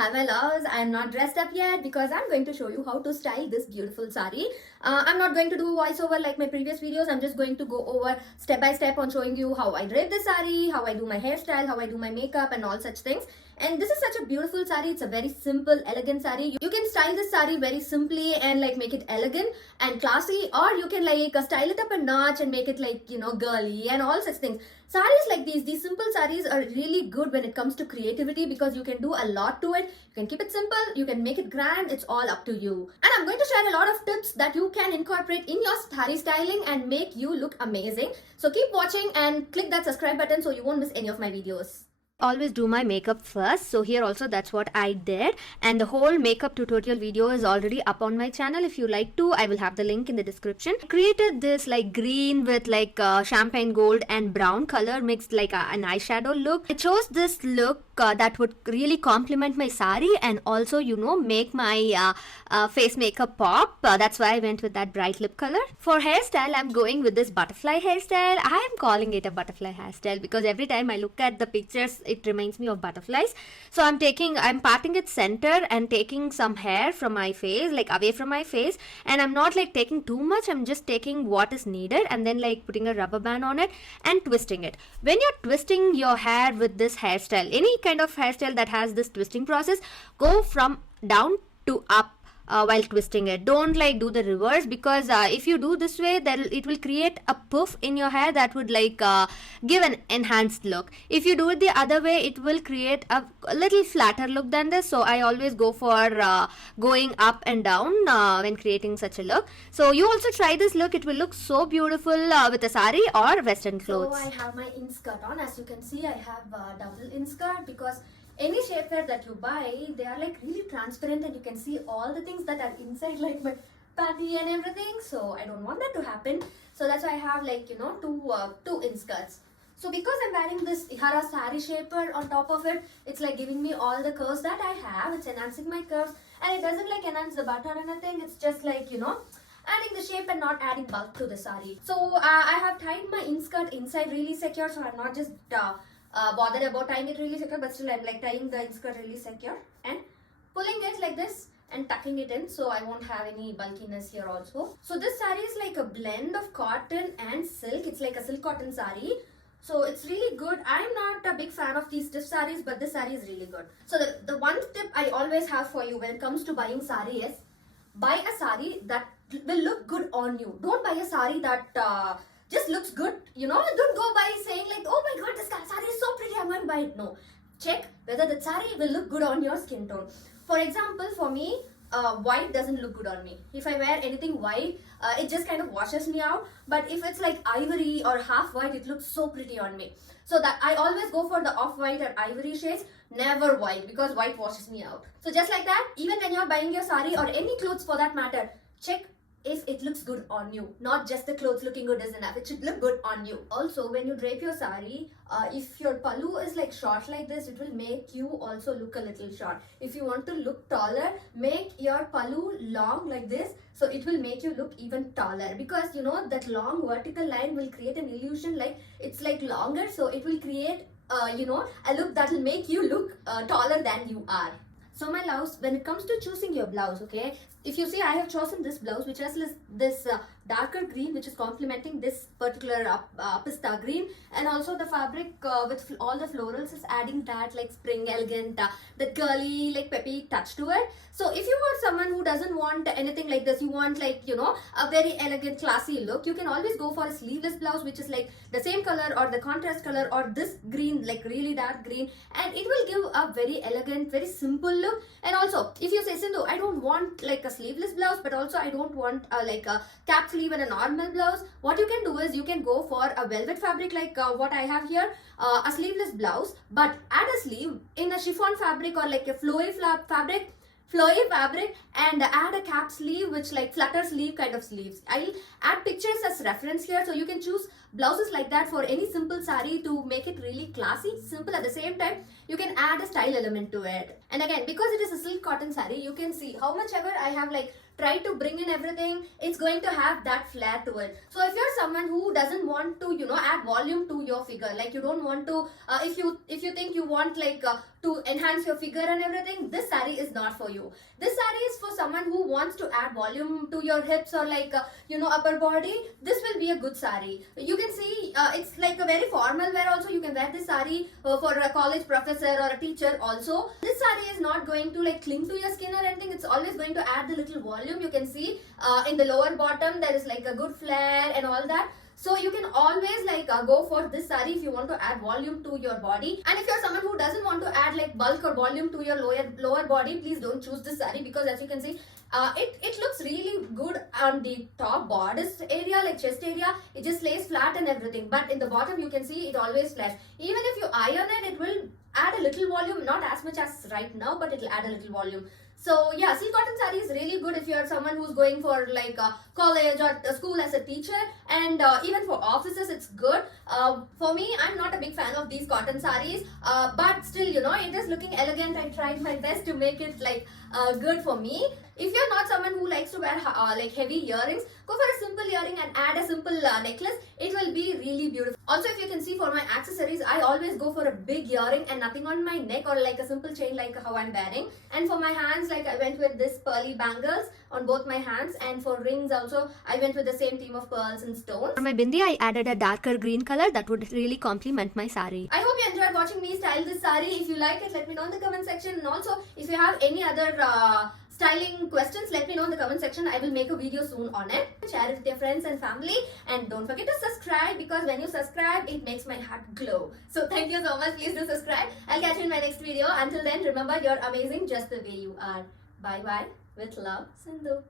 Hi my loves, I am not dressed up yet because I'm going to show you how to style this beautiful sari. I'm not going to do voiceover like my previous videos. I'm just going to go over step by step on showing you how I drape this sari, how I do my hairstyle, how I do my makeup and all such things. And this is such a beautiful sari. It's a very simple, elegant sari. You can style this sari very simply and like make it elegant and classy, or you can like style it up a notch and make it like, girly and all such things. Saris like these simple saris are really good when it comes to creativity because you can do a lot to it. You can keep it simple, you can make it grand, it's all up to you. And I'm going to share a lot of tips that you can incorporate in your sari styling and make you look amazing. So keep watching and click that subscribe button so you won't miss any of my videos. Always do my makeup first, so here also that's what I did, and the whole makeup tutorial video is already up on my channel. If you like to, I will have the link in the description. I created this like green with like champagne gold and brown color mixed like an eyeshadow look. I chose this look that would really complement my sari and also make my face makeup pop. That's why I went with that bright lip color. For hairstyle, I'm going with this butterfly hairstyle. I am calling it a butterfly hairstyle because every time I look at the pictures it reminds me of butterflies. So I'm parting it center and taking some hair from my face, like away from my face, and I'm not like taking too much. I'm just taking what is needed and then like putting a rubber band on it and twisting it. When you're twisting your hair with this hairstyle, any kind of hairstyle that has this twisting process, go from down to up while twisting it. Don't like do the reverse, because if you do this way, then it will create a puff in your hair that would like give an enhanced look. If you do it the other way, it will create a little flatter look than this. So I always go for going up and down when creating such a look. So you also try this look. It will look so beautiful with a sari or western clothes. So I have my inskirt on. As you can see, I have double inskirt because any shapewear that you buy, they are like really transparent and you can see all the things that are inside, like my panty and everything. So I don't want that to happen. So that's why I have like, two inskirts. So because I'm wearing this ihara sari shaper on top of it, it's like giving me all the curves that I have. It's enhancing my curves and it doesn't like enhance the butt or anything. It's just like, adding the shape and not adding bulk to the sari. So I have tied my inskirt inside really secure, so I'm not just bothered about tying it really secure, but still I'm like tying the inskirt really secure and pulling it like this and tucking it in, so I won't have any bulkiness here also. So this sari is like a blend of cotton and silk. It's like a silk cotton sari, so it's really good. I'm not a big fan of these stiff saris, but this sari is really good. So the one tip I always have for you when it comes to buying sari is buy a sari that will look good on you. Don't buy a sari that just looks good, don't go by saying like, oh my god, this sari is so pretty, I'm going to buy it. No, check whether the sari will look good on your skin tone. For example, for me, white doesn't look good on me. If I wear anything white, it just kind of washes me out. But if it's like ivory or half white, it looks so pretty on me. So that I always go for the off-white or ivory shades, never white, because white washes me out. So just like that, even when you're buying your sari or any clothes for that matter, check if it looks good on you. Not just the clothes looking good is enough, it should look good on you. Also, when you drape your sari, if your pallu is like short like this, it will make you also look a little short. If you want to look taller, make your pallu long like this, so it will make you look even taller, because that long vertical line will create an illusion like it's like longer, so it will create a look that will make you look taller than you are. So my loves, when it comes to choosing your blouse, okay, if you see, I have chosen this blouse which has this darker green, which is complementing this particular pista green, and also the fabric with all the florals is adding that like spring elegant, that girly like peppy touch to it. So if you are someone who doesn't want anything like this, you want like a very elegant classy look, you can always go for a sleeveless blouse which is like the same color or the contrast color or this green, like really dark green, and it will give a very elegant, very simple look. And also if you say, Sindhu, I don't want like a sleeveless blouse, but also I don't want like a cap sleeve and a normal blouse, what you can do is you can go for a velvet fabric like what I have here, a sleeveless blouse, but add a sleeve in a chiffon fabric or like a flowy fabric, and add a cap sleeve which like flutter sleeve kind of sleeves. I'll add pictures as reference here, so you can choose blouses like that for any simple sari to make it really classy, simple. At the same time, you can add a style element to it. And again, because it is a silk cotton sari, you can see how much ever I have like try to bring in everything, it's going to have that flair to it. So if you're someone who doesn't want to add volume to your figure, like you don't want to if you think you want like to enhance your figure and everything, this saree is not for you. This saree is for someone who wants to add volume to your hips or like upper body. This will be a good saree. You can see it's like a very formal wear also. You can wear this saree for a college professor or a teacher also. This saree is not going to like cling to your skin or anything. It's always going to add the little volume. You can see in the lower bottom there is like a good flare and all that. So you can always like go for this saree if you want to add volume to your body. And if you're someone who doesn't want to add like bulk or volume to your lower body, please don't choose this saree, because as you can see, it looks really good on the top bodice area, like chest area. It just lays flat and everything. But in the bottom you can see it always flash. Even if you iron it, it will add a little volume, not as much as right now, but it will add a little volume. So yeah, silk cotton saree is really good if you're someone who's going for like college or school as a teacher, and even for offices it's good. For me, I'm not a big fan of these cotton sarees, but still, it is looking elegant. I tried my best to make it like good for me. If you're not someone who likes to wear like heavy earrings, go for a simple earring and add a simple necklace. It will be really beautiful. Also, if you can see, for my accessories, I always go for a big earring and nothing on my neck, or like a simple chain like how I'm wearing. And for my hands, like I went with this pearly bangles on both my hands, and for rings also I went with the same theme of pearls and stones. For my bindi, I added a darker green color that would really complement my saree. I hope you enjoyed watching me style this saree. If you like it, let me know in the comment section. And also, if you have any other styling questions, let me know in the comment section. I will make a video soon on it. Share it with your friends and family, and don't forget to subscribe, because when you subscribe, it makes my heart glow. So thank you so much. Please do subscribe. I'll catch you in my next video. Until then, remember, you're amazing just the way you are. Bye bye. With love, Sindhu.